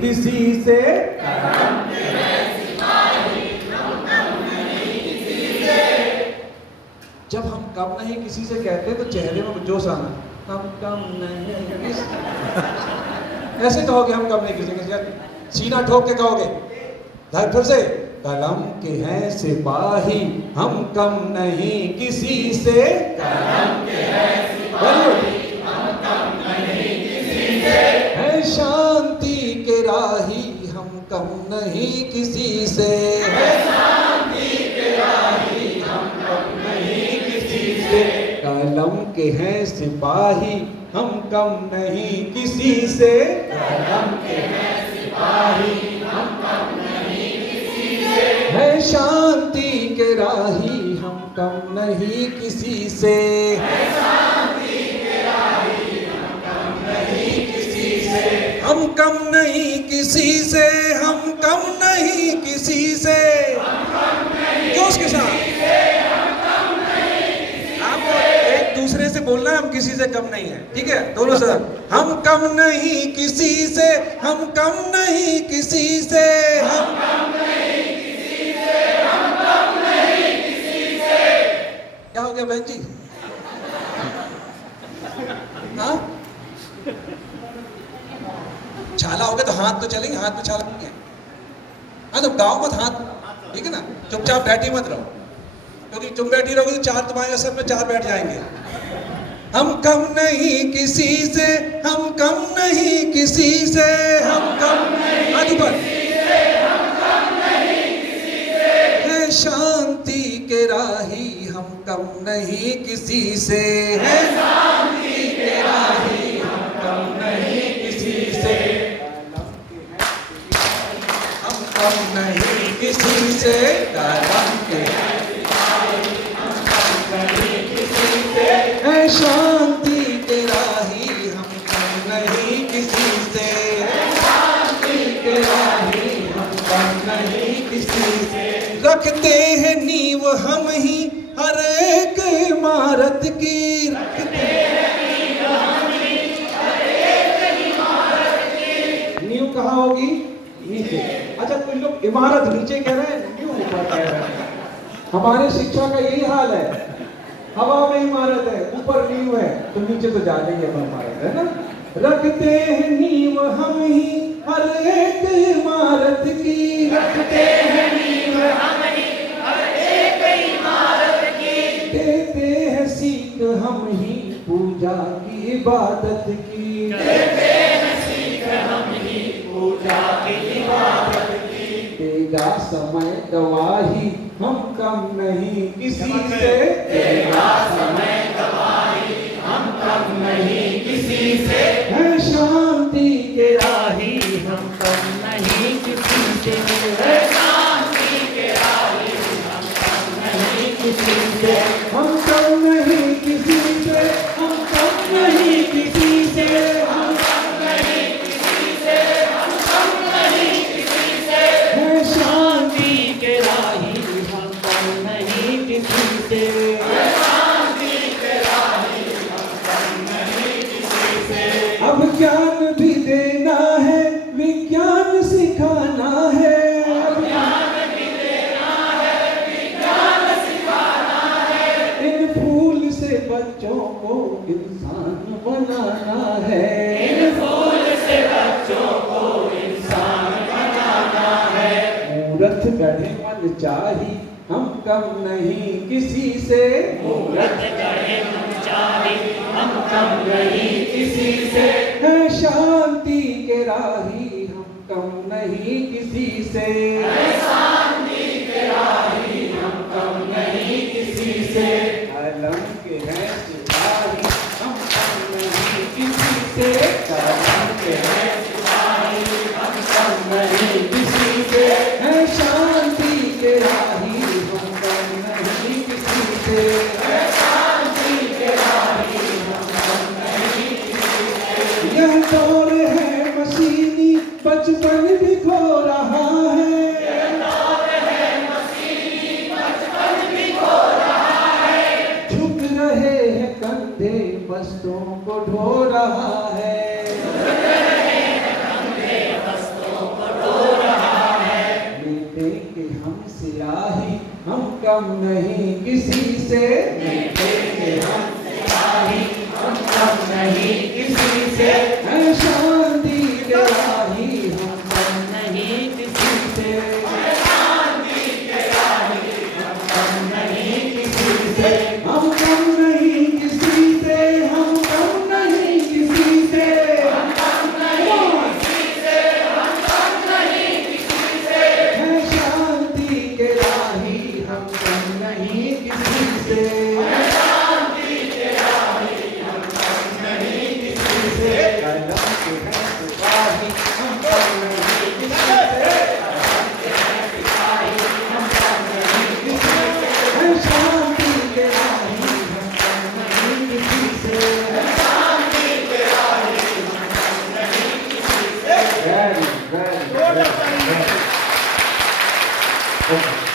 किसी से जब हम कम नहीं किसी से कहते तो चेहरे में जोश आना, हम कम नहीं किसी ऐसे कहोगे, हम कम नहीं किसी के, सीना ठोक के कहोगे। फिर से, कलम के हैं सिपाही हम कम नहीं किसी से, कलम के हैं सिपाही हम कम नहीं किसी से, है शांति के राही हम कम नहीं किसी से, है शांति के राही हम कम नहीं किसी से, कलम के हैं सिपाही हम कम नहीं किसी से, कलम के हैं सिपाही हम कम नहीं किसी से, है शांति के राही हम कम नहीं किसी से, है शांति के राही हम कम नहीं किसी से, हम कम नहीं किसी से, हम कम नहीं किसी से, जोश के साथ दूसरे से बोलना है, हम किसी से कम नहीं है, ठीक है? दोनों से, हम कम नहीं किसी से, हम कम नहीं किसी से, हम कम नहीं किसी से, हम कम नहीं किसी से। क्या हो गया बहन जी? हाँ, छाला हो गया तो हाथ तो चलेंगे, हाथ में छाला नहीं है। हाँ तो गाँव मत हाथ, ठीक है ना? चुपचाप बैठी मत रहो, क्योंकि तुम बैठी रहोगे तो चार तुम्हारे असर में चार बैठ जाएंगे। हम कम नहीं किसी से, हम कम नहीं किसी से, हम कम नहीं किसी से, हम कम नहीं किसी से, है शांति के राही हम कम नहीं किसी से, है शांति के राही हम कम नहीं किसी से, हम कम नहीं किसी से, कलम के है शांति के राही हम कम नहीं किसी से, है शांति के राही हम कम नहीं किसी से, रखते हैं नींव हम ही हर एक इमारत की, रखते हैं नींव हम ही हर एक इमारत की। नींव कहाँ होगी? नीचे। अच्छा, कुछ लोग इमारत नीचे कह रहे हैं, नींव ऊपर कह रहे हैं। हमारे शिक्षा का यही हाल है, हवा में इमारत है, ऊपर नींव है, तो नीचे तो जाने की इमारत है ना। रखते हैं नींव हम ही हर एक इमारत की, रखते हैं नींव हम ही हर एक इमारत की, देते हैं सीख हम ही पूजा की इबादत की, देते हैं सीख हम ही पूजा की इबादत की, देगा समय गवाही हम कम नहीं किसी से, देगा समय गवाही हम कम नहीं किसी से, है शांति के राही हम कम नहीं किसी से, है शांति के राही हम कम नहीं किसी से, हम कम नहीं किसी से, हम कम नहीं किसी से, हम कम नहीं किसी से, हम कम नहीं किसी से, है शांति के राही हम कम नहीं किसी से, है शांति के राही हम कम नहीं किसी से। अब ज्ञान भी देना है, विज्ञान सिखाना है, अब ज्ञान भी देना है, विज्ञान सिखाना है, इन फूल से बच्चों को इंसान बनाना है, इन फूल से बच्चों को इंसान बनाना है, मूर्ख गढ़े मन चाही हम कम नहीं किसी से, मूर्ख गढ़े मन चाही हम कम नहीं किसी से, है शांति के राही हम कम नहीं किसी से, है शांति के राही हम कम नहीं किसी से, कलम के हैं सिपाही हम कम नहीं किसी से, कलम के हैं सिपाही हम कम नहीं किसी से, है शांति के राही हम कम नहीं किसी से, है शांति के राही हम कम नहीं किसी से। यह दौर है मशीनी बचपन भी खो रहा है, यह दौर है मशीनी बचपन भी खो रहा है, झुक रहे हैं कंधे बस्तों को ढो रहा है, झुक रहे हैं कंधे बस्तों कम नहीं किसी से, हम कम नहीं किसी से, है शांति के राही हम कम नहीं किसी से, है शांति के राही हम कम नहीं किसी से, हम कम नहीं किसी से, हम कम नहीं किसी से, हम कम नहीं किसी से, हम कम नहीं किसी से, है शांति के राही हम कम नहीं किसी से, है शांति के राही हम कम नहीं किसी से, कलम के हैं सिपाही हम कम नहीं किसी से, कलम के हैं सिपाही हम कम नहीं किसी से, है शांति के राही हम कम नहीं किसी से, है शांति के राही हम कम नहीं किसी से। Very, very, very, very. Okay.